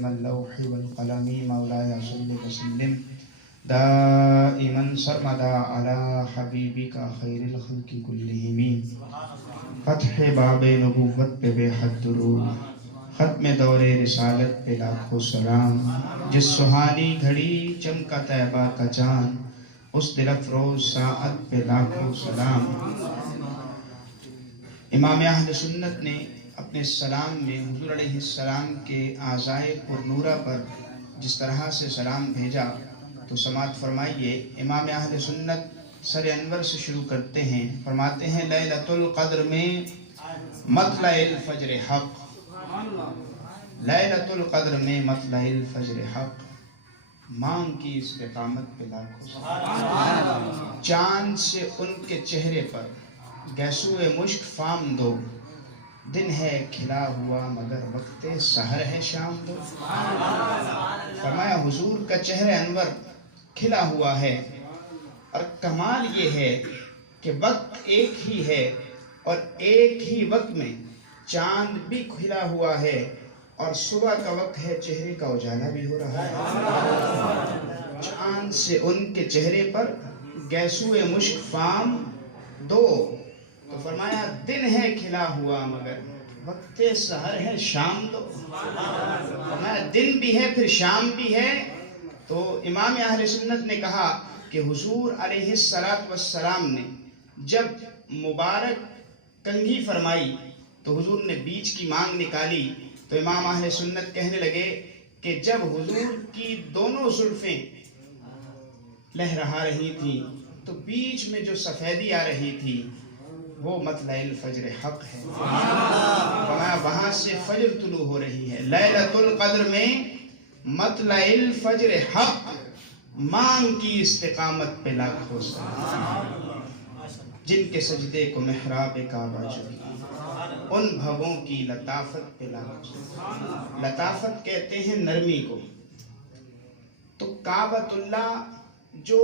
عالم اللوح والقلم مولاي صل وسلم دائما سرمدا على حبيبك خير الخلق كلهم. فتح باب نبوت پہ بے حد درود، ختم دور رسالت پہ لاکھوں سلام. جس سہانی گھڑی چمکا طیبہ کا چاند، اس دل افروز ساعت پہ لاکھوں سلام. امام اہل سنت نے اپنے سلام میں حضور علیہ السلام کے اعضائے پر نورہ پر جس طرح سے سلام بھیجا تو سماعت فرمائیے. امام اہل سنت سر انور سے شروع کرتے ہیں، فرماتے ہیں لیلۃ القدر میں مطلع الفجر حق، لیلۃ القدر میں مطلع الفجر حق. مانگ کی استقامت پہ لاکھوں، چاند سے ان کے چہرے پر گیسوئے مشک فام دو. دن ہے کھلا ہوا مگر وقت سحر ہے شام دو. فرمایا حضور کا چہرہ انور کھلا ہوا ہے، اور کمال یہ ہے کہ وقت ایک ہی ہے اور ایک ہی وقت میں چاند بھی کھلا ہوا ہے اور صبح کا وقت ہے، چہرے کا اجالا بھی ہو رہا ہے. چاند سے ان کے چہرے پر گیسوئے مشک فام دو. تو فرمایا دن ہے کھلا ہوا مگر وقت سحر ہے شام دو. فرمایا دن بھی ہے پھر شام بھی ہے. تو امام اہل سنت نے کہا کہ حضور علیہ السلام نے جب مبارک کنگھی فرمائی تو حضور نے بیچ کی مانگ نکالی. تو امام اہل سنت کہنے لگے کہ جب حضور کی دونوں زلفیں لہرا رہی تھیں تو بیچ میں جو سفیدی آ رہی تھی وہ مطلع الفجر حق ہے. فرمایا وہاں سے فجر طلوع ہو رہی ہے. لیلۃ القدر میں مطلع الفجر حق، مانگ کی استقامت پہ لاکھوں سلام. جن کے سجدے کو محراب کعبہ چلی، ان بھووں کی لطافت پہ لاکھوں سلام. لطافت کہتے ہیں نرمی کو. تو کعبۃ اللہ جو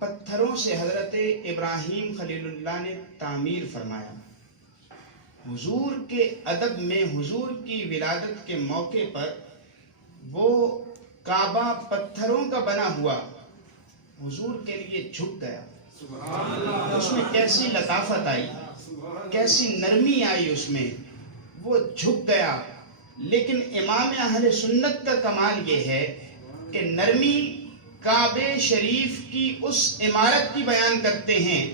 پتھروں سے حضرت ابراہیم خلیل اللہ نے تعمیر فرمایا، حضور کے ادب میں حضور کی ولادت کے موقع پر وہ کعبہ پتھروں کا بنا ہوا حضور کے لیے جھک گیا. اس میں کیسی لطافت آئی، کیسی نرمی آئی، اس میں وہ جھک گیا. لیکن امام اہل سنت کا کمال یہ ہے کہ نرمی کعبے شریف کی اس عمارت کی بیان کرتے ہیں.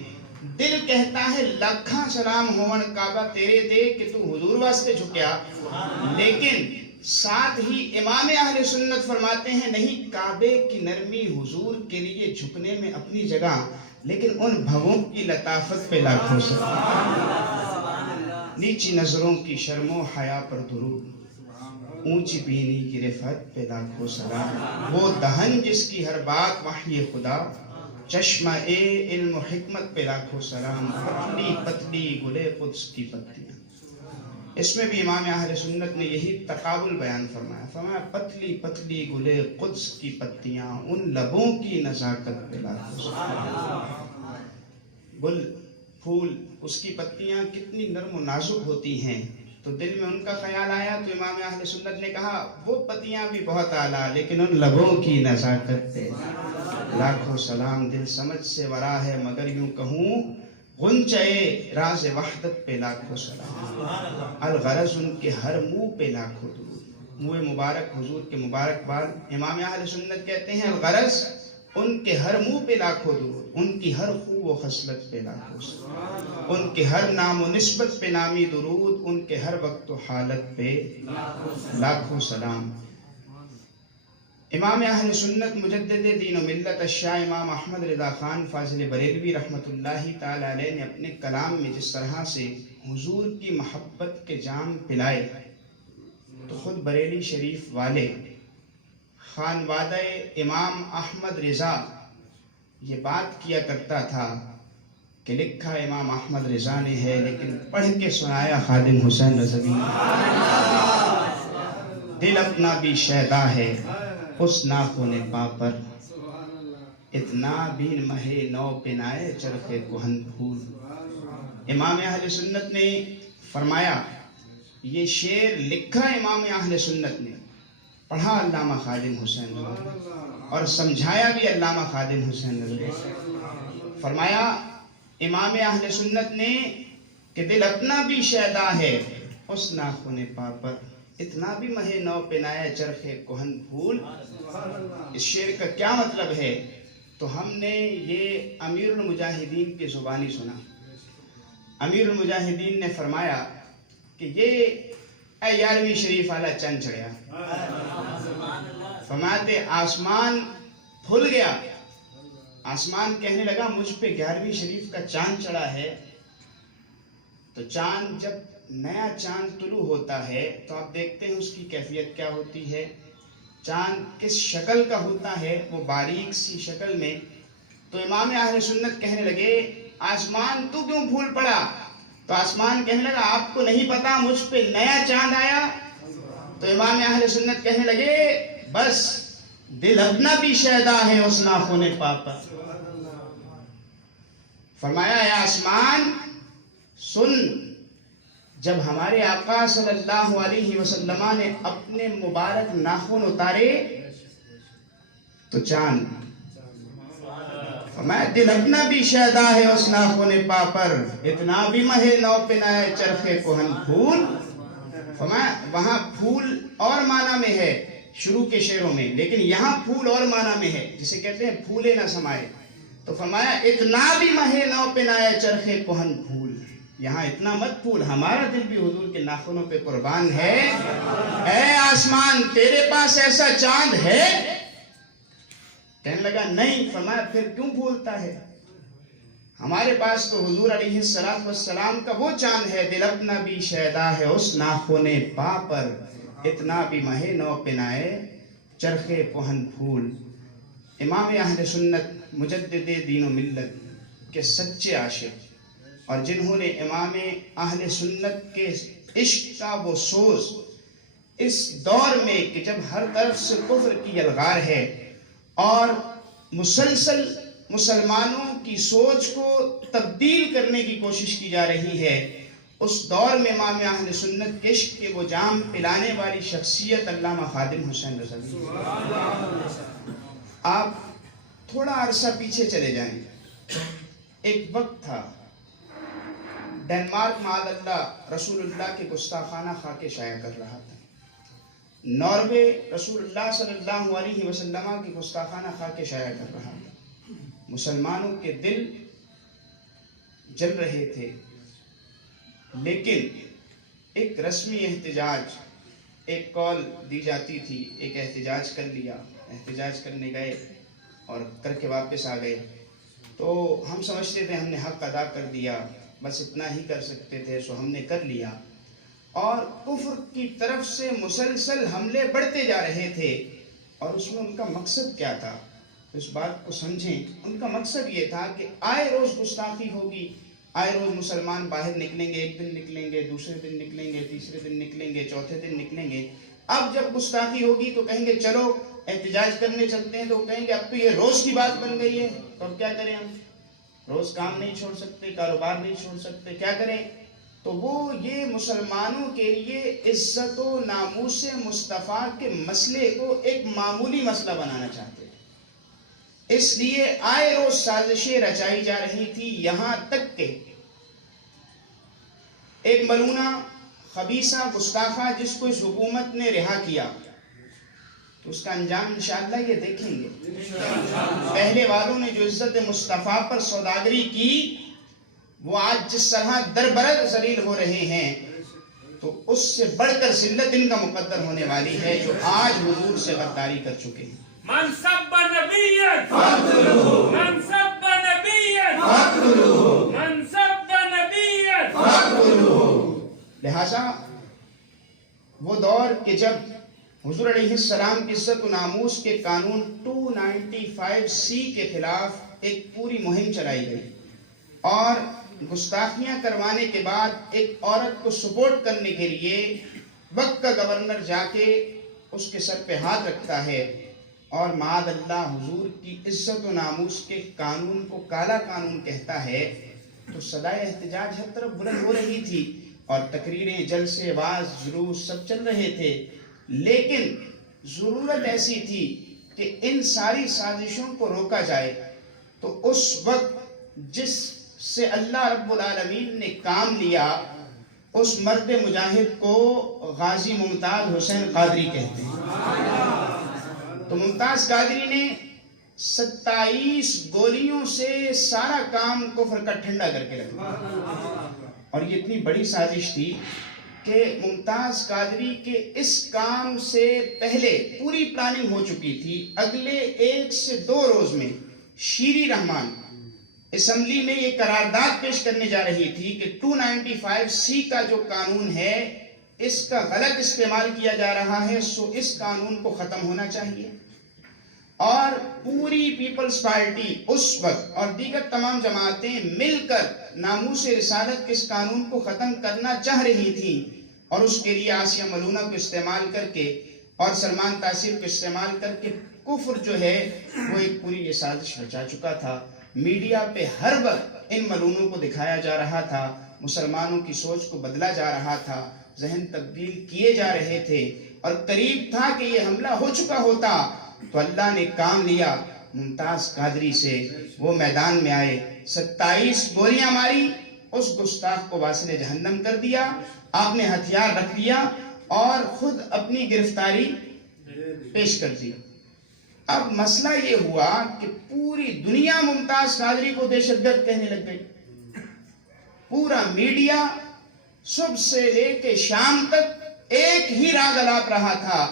دل کہتا ہے لاکھاں سلام ہون کعبہ تیرے دے کہ تو حضور واسطے جھکیا. لیکن ساتھ ہی امام اہل سنت فرماتے ہیں نہیں، کعبے کی نرمی حضور کے لیے جھکنے میں اپنی جگہ، لیکن ان بھووں کی لطافت پہ لاکھوں سلام. نیچی نظروں کی شرم و حیا پر درود، اونچی بینی کی رفعت پہ لاکھوں سلام. وہ دہن جس کی ہر بات وحی خدا، چشمہ علم و حکمت پہ لاکھوں سلام. پتلی پتلی گلے قدس کی پتیاں، اس میں بھی امام اہل سنت نے یہی تقابل بیان فرمایا. فرمایا پتلی پتلی گلے قدس کی پتیاں، ان لبوں کی نزاکت پہ لاکھوں سلام. گل پھول، اس کی پتیاں کتنی نرم و نازک ہوتی ہیں. تو دل میں ان کا خیال آیا تو امام اہل سنت نے کہا وہ پتیاں بھی بہت اعلیٰ، لیکن ان لبوں کی نزاکت پہ لاکھوں سلام. دل سمجھ سے ورا ہے مگر یوں کہوں غنچۂ راز وحدت پہ لاکھوں سلام. الغرض ان کے ہر منہ پہ لاکھوں درود. منہ مبارک حضور کے مبارکباد. امام اہل سنت کہتے ہیں الغرض ان کے ہر منہ پہ لاکھوں درود، ان کی ہر خوب و خصلت پہ لاکھوں سلام، ان کے ہر نام و نسبت پہ نامی درود، ان کے ہر وقت و حالت پہ لاکھوں سلام. امام اہل سنت مجدد دین و ملت الشاہ امام احمد رضا خان فاضل بریلوی رحمۃ اللہ تعالی علیہ نے اپنے کلام میں جس طرح سے حضور کی محبت کے جام پلائے، تو خود بریلی شریف والے خانوادہ امام احمد رضا یہ بات کیا کرتا تھا کہ لکھا امام احمد رضا نے ہے لیکن پڑھ کے سنایا خادم حسین رضوی. دل اپنا بھی شیدا ہے اس ناخن پا پر، اتنا بھی مہے نو پنائے چرخ کہن پھول. امام اہل سنت نے فرمایا، یہ شعر لکھا امام اہل سنت نے پڑھا علامہ خادم حسین ندوی اور سمجھایا بھی علامہ خادم حسین ندوی. فرمایا امام اہل سنت نے کہ دل اپنا بھی شیدا ہے اس ناخن پا پر، اتنا بھی مہے نو پنائے چرخ کہن پھول. اس شعر کا کیا مطلب ہے؟ تو ہم نے یہ امیر المجاہدین کی زبانی سنا. امیر المجاہدین نے فرمایا کہ یہ 11ویں شریف والا چند چڑھیا. فرماتے آسمان پھل گیا، آسمان کہنے لگا مجھ پہ 11ویں شریف کا چاند چڑھا ہے. تو چاند جب نیا چاند طلوع ہوتا ہے تو آپ دیکھتے ہیں اس کی کیفیت کیا ہوتی ہے. چاند کس شکل کا ہوتا ہے، وہ باریک سی شکل میں. تو امام اہل سنت کہنے لگے آسمان تو کیوں پھول پڑا؟ تو آسمان کہنے لگا آپ کو نہیں پتا مجھ پہ نیا چاند آیا. تو امام اہل سنت کہنے لگے بس دل اپنا بھی شیدا ہے اس ناخن پا پر. فرمایا اے آسمان سن، جب ہمارے آقا صلی اللہ علیہ وسلم نے اپنے مبارک ناخن اتارے تو چاند. فرمایا دل اپنا بھی شیدا ہے اس ناخن پا پر، اتنا بھی مہے نو پنائے چرخے کہن پھول. فرمایا وہاں پھول اور معنی میں ہے شروع کے شعروں میں، لیکن یہاں پھول اور معنی میں ہے جسے کہتے ہیں پھولے نہ سمائے. تو فرمایا اتنا بھی مہے نو پنائے چرخے کہن پھول، یہاں اتنا مت پھول، ہمارا دل بھی حضور کے ناخنوں پہ قربان ہے. اے آسمان تیرے پاس ایسا چاند ہے؟ کہنے لگا نہیں. فرمایا پھر کیوں پھولتا ہے؟ ہمارے پاس تو حضور علیہ السلام کا وہ چاند ہے، دل اپنا بھی شیدا ہے اس ناخن پا پر، اتنا بھی مہے نو پنائے چرخے کہن پھول. امام اہل سنت مجدد دین و ملت کے سچے عاشق اور جنہوں نے امام اہل سنت کے عشق کا وہ سوز اس دور میں کہ جب ہر طرف سے کفر کی یلغار ہے اور مسلسل مسلمانوں کی سوچ کو تبدیل کرنے کی کوشش کی جا رہی ہے، اس دور میں امام اہل سنت کے عشق کے وہ جام پلانے والی شخصیت علامہ خادم حسین رضوی. آپ تھوڑا عرصہ پیچھے چلے جائیں. ایک وقت تھا ڈنمارک معاذ اللہ رسول اللہ کے گستاخانہ خاکے شائع کر رہا تھا. ناروے رسول اللہ صلی اللہ علیہ وسلم کے گستاخانہ خاکے شائع کر رہا تھا. مسلمانوں کے دل جل رہے تھے، لیکن ایک رسمی احتجاج، ایک کال دی جاتی تھی، ایک احتجاج کر لیا، احتجاج کرنے گئے اور کر کے واپس آ گئے. تو ہم سمجھتے تھے ہم نے حق ادا کر دیا، بس اتنا ہی کر سکتے تھے سو ہم نے کر لیا. اور کفر کی طرف سے مسلسل حملے بڑھتے جا رہے تھے، اور اس میں ان کا مقصد کیا تھا اس بات کو سمجھیں. ان کا مقصد یہ تھا کہ آئے روز گستاخی ہوگی، آئے روز مسلمان باہر نکلیں گے، ایک دن نکلیں گے، دوسرے دن نکلیں گے، تیسرے دن نکلیں گے، چوتھے دن نکلیں گے. اب جب گستاخی ہوگی تو کہیں گے چلو احتجاج کرنے چلتے ہیں، تو کہیں گے اب تو یہ روز کی بات بن گئی ہے، تو اب کیا کریں، ہم روز کام نہیں چھوڑ سکتے، کاروبار نہیں چھوڑ سکتے، کیا کریں. تو وہ یہ مسلمانوں کے لیے عزت و ناموس مصطفیٰ کے مسئلے کو ایک معمولی مسئلہ بنانا چاہتے ہیں. اس لیے آئے روز سازشیں رچائی جا رہی تھی، یہاں تک کہ ایک ملونہ خبیثہ گستاخہ جس کو اس حکومت نے رہا کیا تو اس کا انجام انشاءاللہ یہ دیکھیں گے. پہلے والوں نے جو عزت مصطفیٰ پر سوداگری کی وہ آج جس طرح دربرد ذلیل ہو رہے ہیں، تو اس سے بڑھ کر ذلت ان کا مقدر ہونے والی ہے جو آج حضور سے غداری کر چکے ہیں. من سب نبیت فاقتلوه، من سب نبیت فاقتلوه، من سب نبیت فاقتلوه. لہذا وہ دور کہ جب حضور علیہ السلام کی عزت و ناموس کے قانون 295C کے خلاف ایک پوری مہم چلائی گئی، اور گستاخیاں کروانے کے بعد ایک عورت کو سپورٹ کرنے کے لیے وقت کا گورنر جا کے اس کے سر پہ ہاتھ رکھتا ہے اور معاذ اللہ حضور کی عزت و ناموس کے قانون کو کالا قانون کہتا ہے. تو صدائے احتجاج ہر طرف بلند ہو رہی تھی اور تقریریں، جلسے، واعظ، جلوس سب چل رہے تھے، لیکن ضرورت ایسی تھی کہ ان ساری سازشوں کو روکا جائے، تو اس وقت جس سے اللہ رب العالمین نے کام لیا اس مرد مجاہد کو غازی ممتاز حسین قادری کہتے ہیں۔ تو ممتاز قادری نے 27 گولیوں سے سارا کام کفر کا ٹھنڈا کر کے رکھ دیا، اور یہ اتنی بڑی سازش تھی کہ ممتاز قادری کے اس کام سے پہلے پوری پلاننگ ہو چکی تھی۔ اگلے 1 سے 2 روز میں شیری رحمان اسمبلی میں یہ قرارداد پیش کرنے جا رہی تھی کہ 295C کا جو قانون ہے اس کا غلط استعمال کیا جا رہا ہے، سو اس قانون کو ختم ہونا چاہیے۔ اور پوری پیپلز پارٹی اس وقت اور دیگر تمام جماعتیں مل کر ناموس رسالت کے اس قانون کو ختم کرنا چاہ رہی تھیں، اور اس کے لیے آسیہ ملونہ کو استعمال کر کے اور سلمان تاثیر کو استعمال کر کے کفر جو ہے وہ ایک پوری یہ سازش رچا چکا تھا۔ میڈیا پہ ہر وقت ان ملونوں کو دکھایا جا رہا تھا، مسلمانوں کی سوچ کو بدلا جا رہا تھا، ذہن تبدیل کیے جا رہے تھے، اور قریب تھا کہ یہ حملہ ہو چکا ہوتا تو اللہ نے کام لیا ممتاز قادری سے۔ وہ میدان میں آئے، 27 گولیاں ماری، اس گستاخ کو واصل جہنم کر دیا۔ آپ نے ہتھیار رکھ لیا اور خود اپنی گرفتاری پیش کر دی۔ اب مسئلہ یہ ہوا کہ پوری دنیا ممتاز قادری کو دہشت گرد کہنے لگ گئی۔ پورا میڈیا صبح سے لے کے شام تک ایک ہی راگ الاپ رہا تھا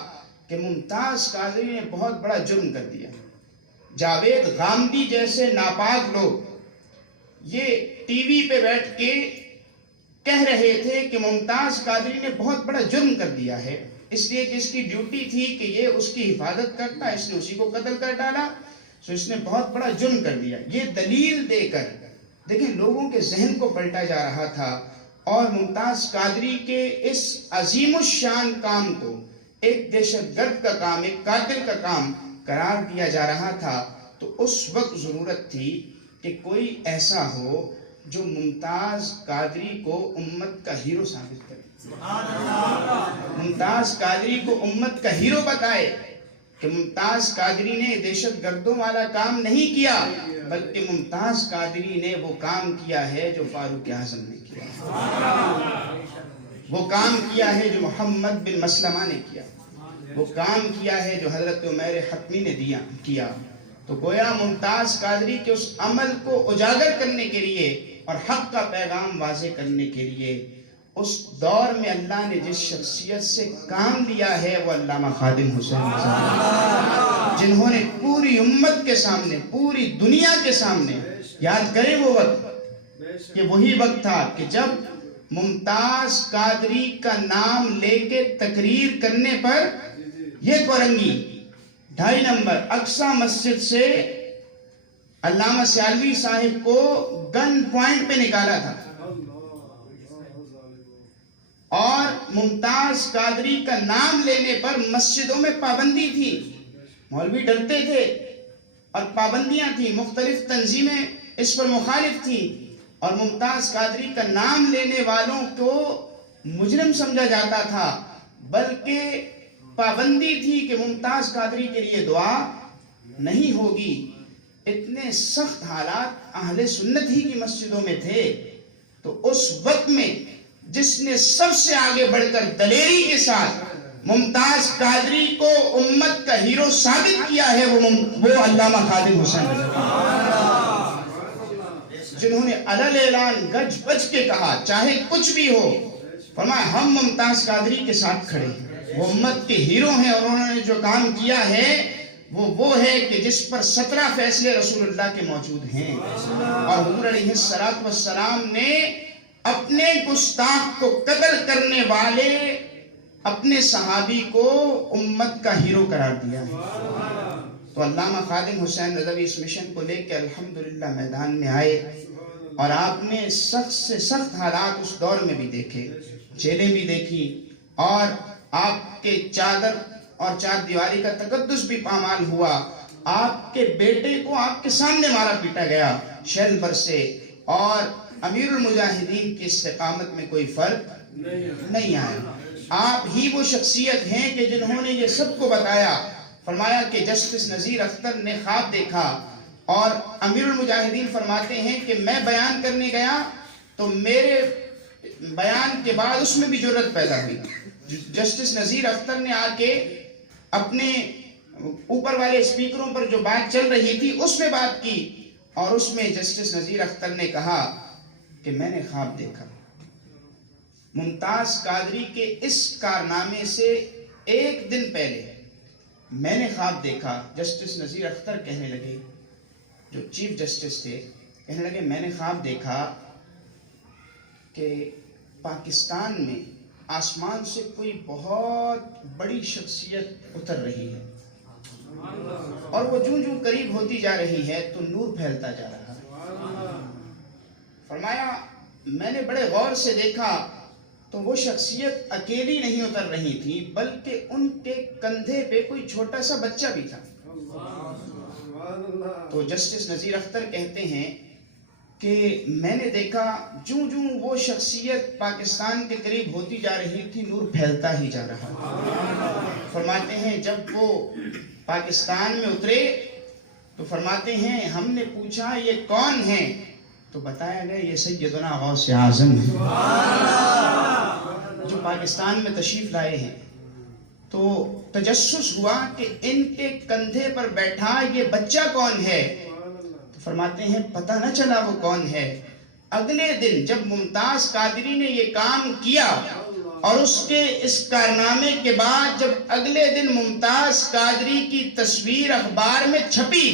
کہ ممتاز قادری نے بہت بڑا جرم کر دیا۔ جاوید غامدی جیسے ناپاک لوگ یہ ٹی وی پہ بیٹھ کے کہہ رہے تھے کہ ممتاز قادری نے بہت بڑا جرم کر دیا ہے، اس لیے کہ اس کی ڈیوٹی تھی کہ یہ اس کی حفاظت کرتا، اس نے اسی کو قتل کر ڈالا، سو اس نے بہت بڑا جرم کر دیا۔ یہ دلیل دے کر دیکھیں لوگوں کے ذہن کو پلٹا جا رہا تھا، اور ممتاز قادری کے اس عظیم الشان کام کو ایک دہشت گرد کا کام، ایک قاتل کا کام قرار دیا جا رہا تھا۔ تو اس وقت ضرورت تھی کہ کوئی ایسا ہو جو ممتاز قادری کو امت کا ہیرو ثابت کرے، ممتاز قادری کو امت کا ہیرو بتائے کہ ممتاز قادری نے دہشت گردوں والا کام نہیں کیا، بلکہ ممتاز قادری نے وہ کام کیا ہے جو فاروق اعظم نے کیا، وہ کام کیا ہے جو محمد بن مسلمہ نے کیا، وہ کام کیا ہے جو حضرت عمیر حتمی نے کیا۔ تو گویا ممتاز قادری کے اس عمل کو اجاگر کرنے کے لیے اور حق کا پیغام واضح کرنے کے لیے اس دور میں اللہ نے جس شخصیت سے کام لیا ہے وہ علامہ خادم حسین نظامی، جنہوں نے پوری امت کے سامنے، پوری دنیا کے سامنے، یاد کریں وہ وقت کہ وہی وقت تھا کہ جب ممتاز قادری کا نام لے کے تقریر کرنے پر یہ کورنگی 2.5 نمبر اقصی مسجد سے علامہ سیالوی صاحب کو گن پوائنٹ پہ نکالا تھا، اور ممتاز قادری کا نام لینے پر مسجدوں میں پابندی تھی، مولوی ڈرتے تھے اور پابندیاں تھیں، مختلف تنظیمیں اس پر مخالف تھیں، اور ممتاز قادری کا نام لینے والوں کو مجرم سمجھا جاتا تھا، بلکہ پابندی تھی کہ ممتاز قادری کے لیے دعا نہیں ہوگی۔ اتنے سخت حالات اہل سنت ہی کی مسجدوں میں تھے۔ تو اس وقت میں جس نے سب سے آگے بڑھ کر دلیری کے ساتھ ممتاز قادری کو امت کا ہیرو ثابت کیا ہے وہ علامہ خادم حسین جنہوں نے علل اعلان گج بج کے کہا چاہے کچھ بھی ہو، فرمایا ہم ممتاز قادری کے ساتھ کھڑے ہیں، وہ امت کے ہیرو ہیں، اور انہوں نے جو کام کیا ہے وہ ہے کہ جس پر 17 فیصلے رسول اللہ کے موجود ہیں، اور حضور علیہ السلام نے اپنے گستاخ کو قتل کرنے والے اپنے صحابی کو امت کا ہیرو قرار دیا ہے۔ تو علامہ خادم حسین نظوی اس مشن کو لے کے الحمدللہ میدان میں آئے، اور آپ نے سخت سے سخت حالات اس دور میں بھی دیکھے، جیلیں بھی دیکھی، اور آپ کے چادر اور چار دیواری کا تقدس بھی پامال ہوا۔ آپ کے بیٹے کو آپ کے سامنے مارا پیٹا گیا شیل بر سے، اور امیر المجاہدین کی استقامت میں کوئی فرق نہیں آیا۔ آپ ہی وہ شخصیت ہیں کہ جنہوں نے یہ سب کو بتایا. فرمایا کہ جسٹس نذیر اختر نے خواب دیکھا اور امیر المجاہدین فرماتے ہیں کہ میں بیان کرنے گیا تو میرے بیان کے بعد اس میں بھی جرت پیدا ہوئی. جسٹس نذیر اختر نے آ کے اپنے اوپر والے اسپیکروں پر جو بات چل رہی تھی اس میں بات کی اور اس میں جسٹس نذیر اختر نے کہا کہ میں نے خواب دیکھا. ممتاز قادری کے اس کارنامے سے ایک دن پہلے میں نے خواب دیکھا. جسٹس نذیر اختر کہنے لگے، جو چیف جسٹس تھے، کہنے لگے میں نے خواب دیکھا کہ پاکستان میں آسمان سے کوئی بہت بڑی شخصیت اتر رہی ہے اور وہ جوں جوں قریب ہوتی جا رہی ہے تو نور پھیلتا جا رہا ہے. فرمایا میں نے بڑے غور سے دیکھا تو وہ شخصیت اکیلی نہیں اتر رہی تھی بلکہ ان کے کندھے پہ کوئی چھوٹا سا بچہ بھی تھا. تو جسٹس نذیر اختر کہتے ہیں کہ میں نے دیکھا جوں جوں وہ شخصیت پاکستان کے قریب ہوتی جا رہی تھی نور پھیلتا ہی جا رہا. فرماتے ہیں جب وہ پاکستان میں اترے تو فرماتے ہیں ہم نے پوچھا یہ کون ہیں تو بتایا گیا یہ سیدنا غوث اعظم ہیں جو پاکستان میں تشریف لائے ہیں. تو تجسس ہوا کہ ان کے کندھے پر بیٹھا یہ بچہ کون ہے. تو فرماتے ہیں پتہ نہ چلا وہ کون ہے. اگلے دن جب ممتاز قادری نے یہ کام کیا اور اس کے اس کارنامے کے بعد جب اگلے دن ممتاز قادری کی تصویر اخبار میں چھپی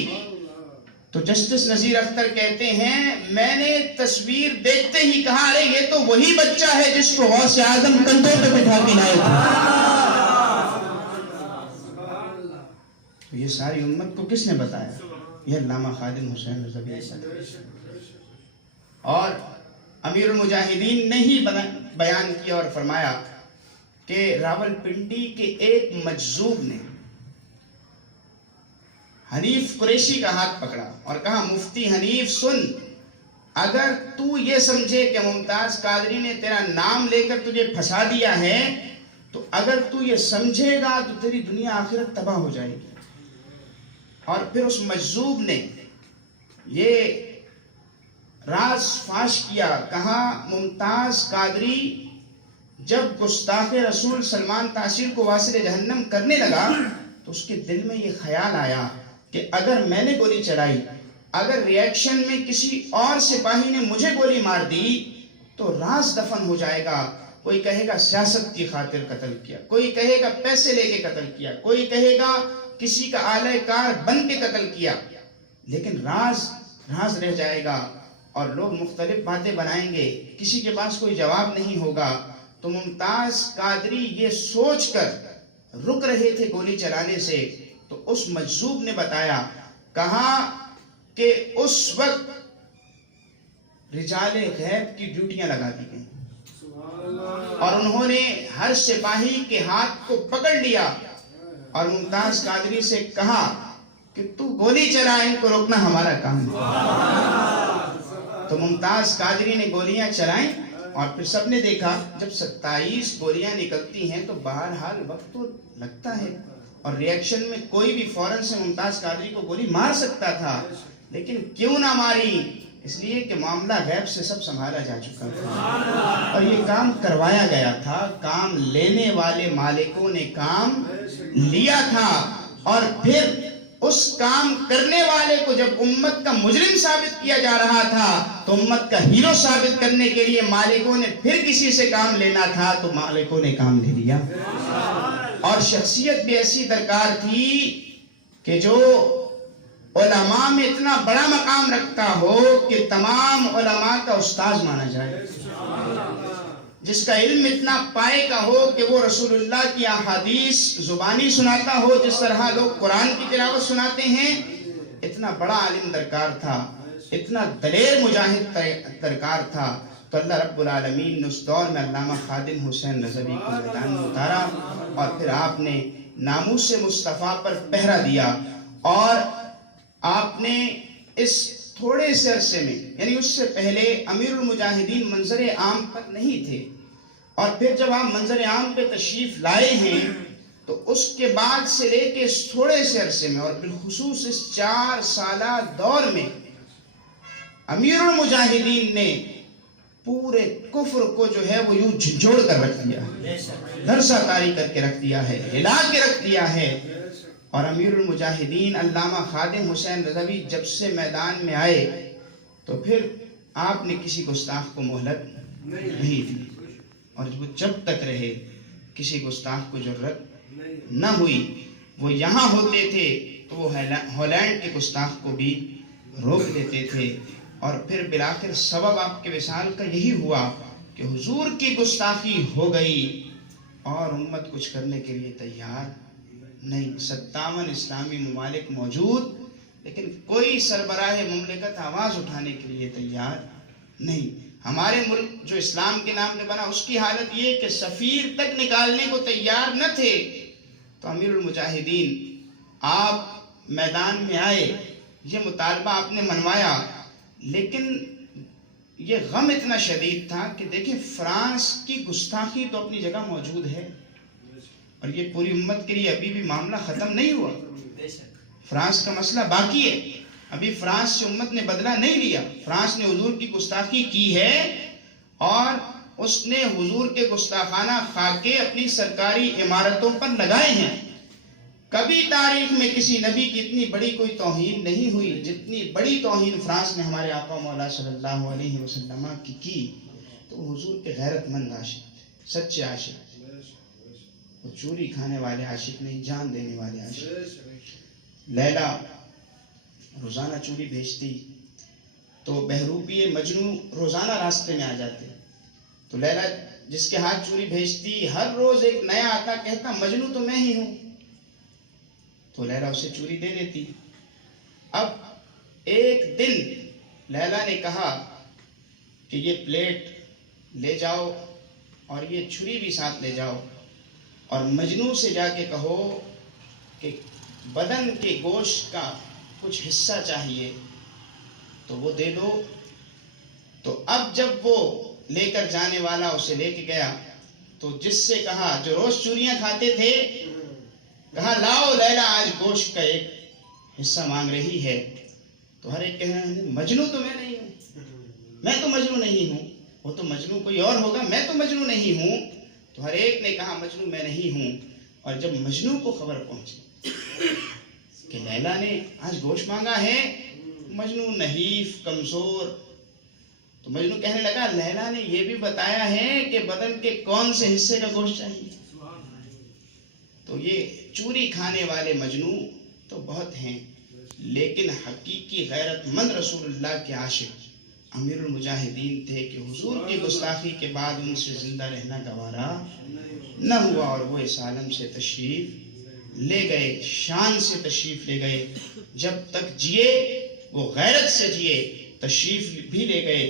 تو جسٹس نذیر اختر کہتے ہیں میں نے تصویر دیکھتے ہی کہا ارے یہ تو وہی بچہ ہے جس کو غوث اعظم کندھوں پہ بٹھا کے لائے تھے. یہ ساری امت کو کس نے بتایا؟ یہ علامہ خادم حسین رضوی. اور امیر المجاہدین نے ہی بیان کیا اور فرمایا کہ راولپنڈی کے ایک مجذوب نے حنیف قریشی کا ہاتھ پکڑا اور کہا مفتی حنیف سن، اگر تو یہ سمجھے کہ ممتاز قادری نے تیرا نام لے کر تجھے پھنسا دیا ہے تو اگر تو یہ سمجھے گا تو تیری دنیا آخرت تباہ ہو جائے گی. اور پھر اس مجذوب نے یہ راز فاش کیا، کہا ممتاز قادری جب گستاخ رسول سلمان تاثیر کو واصل جہنم کرنے لگا تو اس کے دل میں یہ خیال آیا کہ اگر میں نے گولی چلائی، اگر ریاکشن میں کسی اور سپاہی نے مجھے گولی مار دی تو راز دفن ہو جائے گا. کوئی کہے گا سیاست کی خاطر قتل کیا، کوئی کہے گا پیسے لے کے قتل کیا، کوئی کہے گا کسی کا اعلی کار بن کے قتل کیا، لیکن راز رہ جائے گا اور لوگ مختلف باتیں بنائیں گے، کسی کے پاس کوئی جواب نہیں ہوگا. تو ممتاز قادری یہ سوچ کر رک رہے تھے گولی چلانے سے تو اس مجذوب نے بتایا، کہا کہ اس وقت رجال غیب کی ڈیوٹیاں لگا دی گئیں اور انہوں نے ہر سپاہی کے ہاتھ کو پکڑ لیا اور ممتاز قادری سے کہا کہ تو گولی چلا، ان کو روکنا ہمارا کام ہے. تو ممتاز قادری نے گولیاں چلائیں اور پھر سب نے دیکھا جب 27 گولیاں نکلتی ہیں تو بہرحال وقت تو لگتا ہے اور ریاکشن میں کوئی بھی فوراً سے ممتاز قادری کو گولی مار سکتا تھا، لیکن کیوں نہ ماری؟ اس لیے کہ معاملہ غیب سے سب سنبھالا جا چکا تھا اور یہ کام کروایا گیا تھا. کام لینے والے مالکوں نے کام لیا تھا اور پھر اس کام کرنے والے کو جب امت کا مجرم ثابت کیا جا رہا تھا تو امت کا ہیرو ثابت کرنے کے لیے مالکوں نے پھر کسی سے کام لینا تھا تو مالکوں نے کام لے لیا. اور شخصیت بھی ایسی درکار تھی کہ جو علماء میں اتنا بڑا مقام رکھتا ہو کہ تمام علماء کا استاذ مانا جائے، جس کا علم اتنا پائے کا ہو کہ وہ رسول اللہ کی احادیث زبانی سناتا ہو جس طرح لوگ قرآن کی تلاوت سناتے ہیں. اتنا بڑا عالم درکار تھا، اتنا دلیر مجاہد درکار تھا. تو اللہ رب العالمین نے اس دور میں علامہ خادم حسین رضوی کو میدان میں اتارا اور پھر آپ نے ناموس مصطفیٰ پر پہرا دیا اور آپ نے اس تھوڑے سے عرصے میں، یعنی اس سے پہلے امیر المجاہدین منظر عام پر نہیں تھے اور پھر جب آپ منظر عام پہ تشریف لائے ہیں تو اس کے بعد سے لے کے اس تھوڑے سے عرصے میں اور بالخصوص اس 4 سالہ دور میں امیر المجاہدین نے پورے کفر کو جو ہے وہ یوں جھنجھوڑ کر رکھ دیا، دھرسا طاری کر کے رکھ دیا ہے، ہلا کے رکھ دیا ہے. اور امیر المجاہدین علامہ خادم حسین رضوی جب سے میدان میں آئے تو پھر آپ نے کسی گستاخ کو مہلت نہیں دی، اور جب تک رہے کسی گستاخ کو ضرورت نہ ہوئی. وہ یہاں ہوتے تھے تو وہ ہالینڈ کے گستاخ کو بھی روک دیتے تھے. اور پھر بالآخر سبب آپ کے وصال کا یہی ہوا کہ حضور کی گستاخی ہو گئی اور امت کچھ کرنے کے لیے تیار نہیں. 57 اسلامی ممالک موجود، لیکن کوئی سربراہ مملکت آواز اٹھانے کے لیے تیار نہیں. ہمارے ملک جو اسلام کے نام پہ بنا اس کی حالت یہ کہ سفیر تک نکالنے کو تیار نہ تھے. تو امیر المجاہدین آپ میدان میں آئے، یہ مطالبہ آپ نے منوایا، لیکن یہ غم اتنا شدید تھا کہ دیکھیں فرانس کی گستاخی تو اپنی جگہ موجود ہے اور یہ پوری امت کے لیے ابھی بھی معاملہ ختم نہیں ہوا. فرانس کا مسئلہ باقی ہے، ابھی فرانس سے امت نے بدلہ نہیں لیا. فرانس نے حضور کی گستاخی کی ہے اور اس نے حضور کے گستاخانہ خاکے اپنی سرکاری عمارتوں پر لگائے ہیں. کبھی تاریخ میں کسی نبی کی اتنی بڑی کوئی توہین نہیں ہوئی جتنی بڑی توہین فرانس نے ہمارے آقا مولا صلی اللہ علیہ وسلم کی. تو حضور کے غیرت مند عاشق تھے، سچے عاشق، وہ چوری کھانے والے عاشق نہیں، جان دینے والے عاشق. لیلا روزانہ چوری بھیجتی تو بہروپی مجنو روزانہ راستے میں آ جاتے. تو لیلا جس کے ہاتھ چوری بھیجتی ہر روز ایک نیا آتا، کہتا مجنو تو میں ہی ہوں. تو لیلا اسے چوری دے دیتی. اب ایک دن لیلا نے کہا کہ یہ پلیٹ لے جاؤ اور یہ چھری بھی ساتھ لے جاؤ اور مجنو سے جا کے کہو کہ بدن کے گوشت کا کچھ حصہ چاہیے تو وہ دے دو. تو اب جب وہ لے کر جانے والا اسے لے کے گیا تو جس سے کہا، جو روز چوریاں کھاتے تھے، کہا لاؤ لیلا آج گوشت کا ایک حصہ مانگ رہی ہے. تو ہر ایک کہہ رہا ہے مجنو تو میں نہیں ہوں، میں تو مجنو نہیں ہوں، وہ تو مجنو کوئی اور ہوگا، میں تو مجنو نہیں ہوں. تو ہر ایک نے کہا مجنو میں نہیں ہوں. اور جب مجنو کو خبر پہنچی کہ لیلا نے آج گوشت مانگا ہے، مجنو نحیف کمزور، تو مجنو کہنے لگا لیلا نے یہ بھی بتایا ہے کہ بدن کے کون سے حصے کا گوشت چاہیے. تو یہ چوری کھانے والے مجنو تو بہت ہیں، لیکن حقیقی غیرت مند رسول اللہ کے عاشق امیر المجاہدین تھے کہ حضور کی گستاخی کے بعد ان سے زندہ رہنا گوارا نہ ہوا اور وہ اس عالم سے تشریف لے گئے، شان سے تشریف لے گئے. جب تک جیے وہ غیرت سے جیے، تشریف بھی لے گئے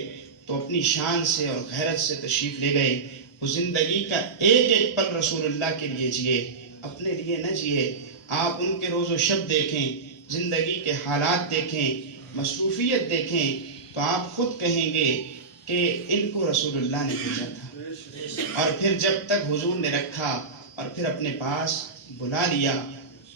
تو اپنی شان سے اور غیرت سے تشریف لے گئے. وہ زندگی کا ایک ایک پل رسول اللہ کے لیے جیے، اپنے لیے نہ جیے. آپ ان کے روز و شب دیکھیں، زندگی کے حالات دیکھیں، مصروفیت دیکھیں تو آپ خود کہیں گے کہ ان کو رسول اللہ نے بھیجا تھا. اور پھر جب تک حضور نے رکھا اور پھر اپنے پاس بلا لیا.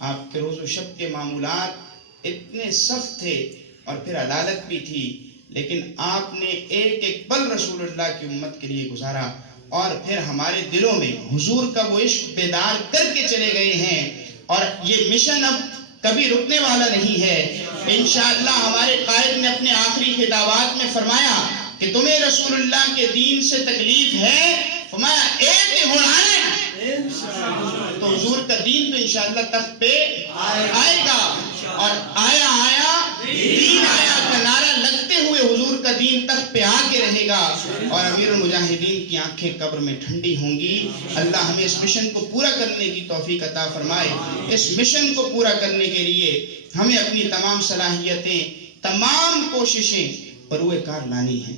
آپ کے روز و شب کے معمولات اتنے سخت تھے اور پھر عدالت بھی تھی، لیکن آپ نے ایک ایک پل رسول اللہ کی امت کے لیے گزارا. اور پھر ہمارے دلوں میں حضور کا وہ عشق بیدار کر کے چلے گئے ہیں اور یہ مشن اب کبھی رکنے والا نہیں ہے. انشاءاللہ ہمارے قائد نے اپنے آخری خطابات میں فرمایا کہ تمہیں رسول اللہ کے دین سے تکلیف ہے، فرمایا ایک ہی ہونا ہے تو حضور کا دین تو انشاءاللہ تخت پہ آئے گا. اور آیا دین آیا کا نعرہ لگتے ہوئے حضور کا دین تخت پہ آ کے رہے گا اور امیر المجاہدین کی آنکھیں قبر میں ٹھنڈی ہوں گی. اللہ ہمیں اس مشن کو پورا کرنے کی توفیق عطا فرمائے. اس مشن کو پورا کرنے کے لیے ہمیں اپنی تمام صلاحیتیں، تمام کوششیں پروئے کار لانی ہیں.